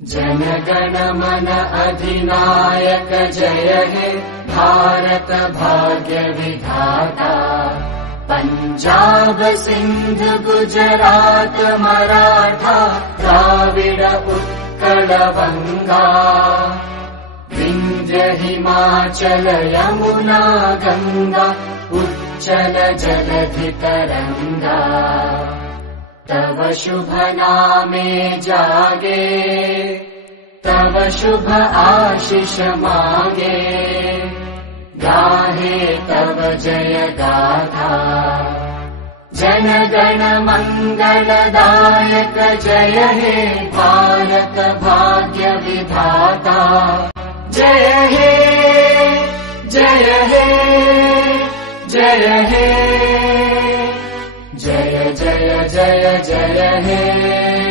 जनगण मन अधिनायक जय हे भारत भाग्य विधाता। पंजाब सिंध गुजरात मराठा द्राविड उत्कल बंगा। विंध्य हिमाचल यमुना गंगा उच्चल जलधि तरंगा। तव शुभ नामे जागे तव शुभ आशीष मांगे। गाहे तव जय गाथा जनगण मंगलदायक जय हे भारत भाग्य विधाता। जय हे जय हे जय हे जय जय जय जय हे।